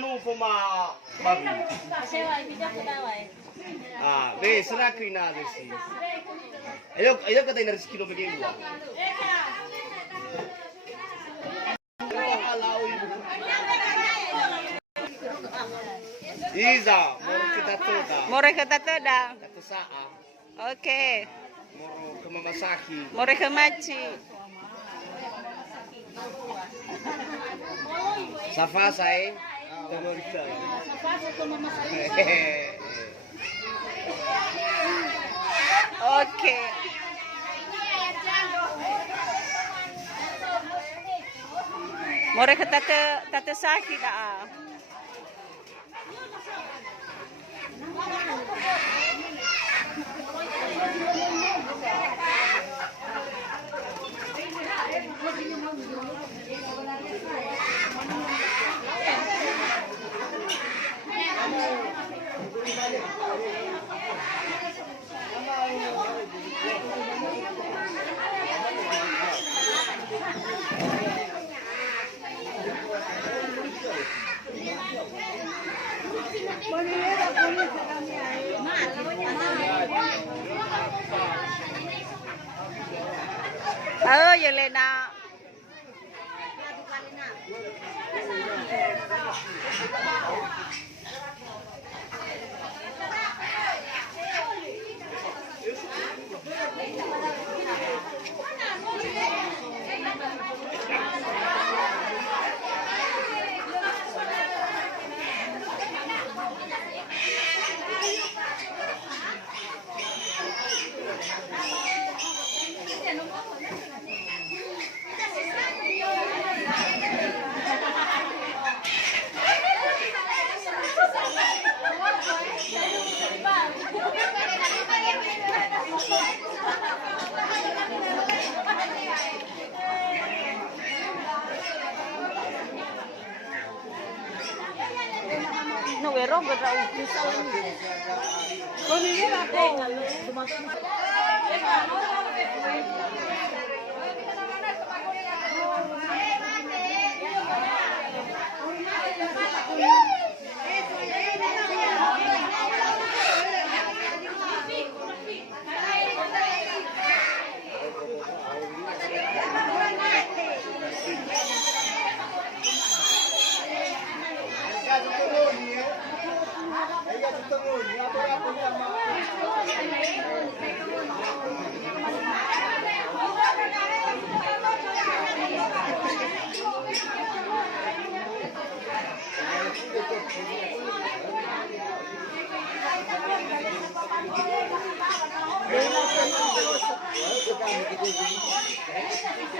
Ano po babi? Ah, be, serakri na desi. Ayo kata ina rezeki lo begini. Iza, More kita toda. Kata saa. Oke. Moro ke Mamasaki. More ke Machi. Safa saya. Oke. More ke tate Saki dah. Oh, Yelena. No, pero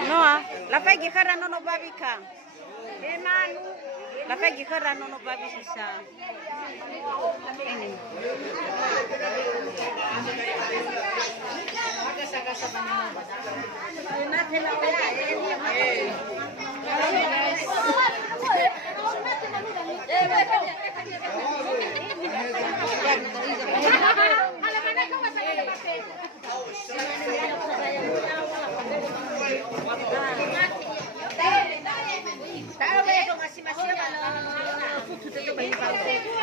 no, la fai che cara non ho babica. La fai che cara non ho babica. Ini.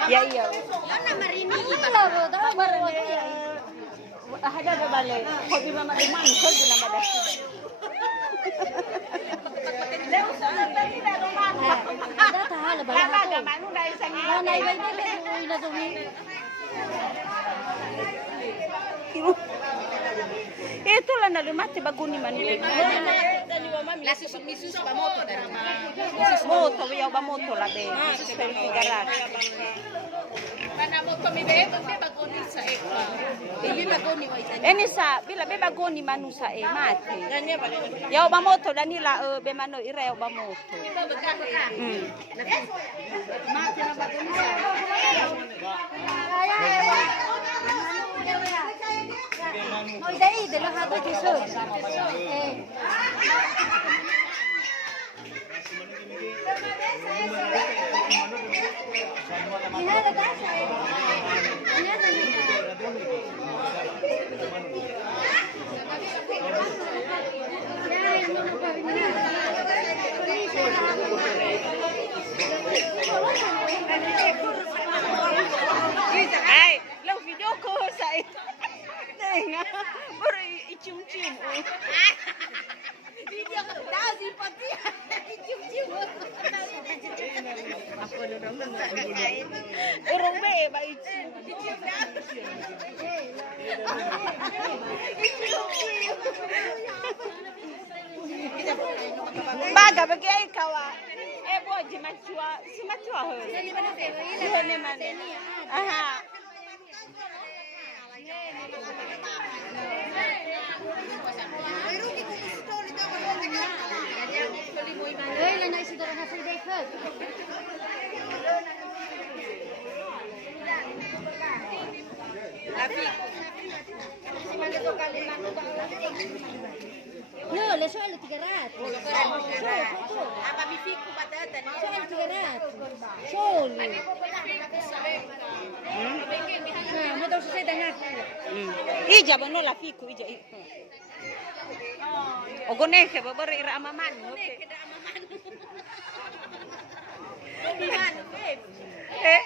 Ya iya. Ada balik. Hobi mama teman, hobi nama dah. Itulah nak mati baguni mandi. La susu ba moto da Moto, ya ba moto la be. Per il garage. Kana moto mi be bagoni sa ekwa. Ili bagoni wa itani. Eni sa bila be bagoni manu sa mati. Ya ba moto dani la be mano ira ya ba moto. Mati na bagoni sa. Mau dai delo hado kiso. Baru icium-cium. Video ko daw si Pati. Cium-cium. Ako na naman. Urong ba ba icium? Baga bagi ikaw boji machua si machua ho. Sini mana? Aha. Hey, na isi dorong hasil deket. No, le soal 300. Apa bifiku patatan. Soal 300. Sol. Nah, mo daw sa danak. Ija ba no la fiku ija. Ogonehe ba bari ira amaman. Kita amaman. Di mana, babe? Eh?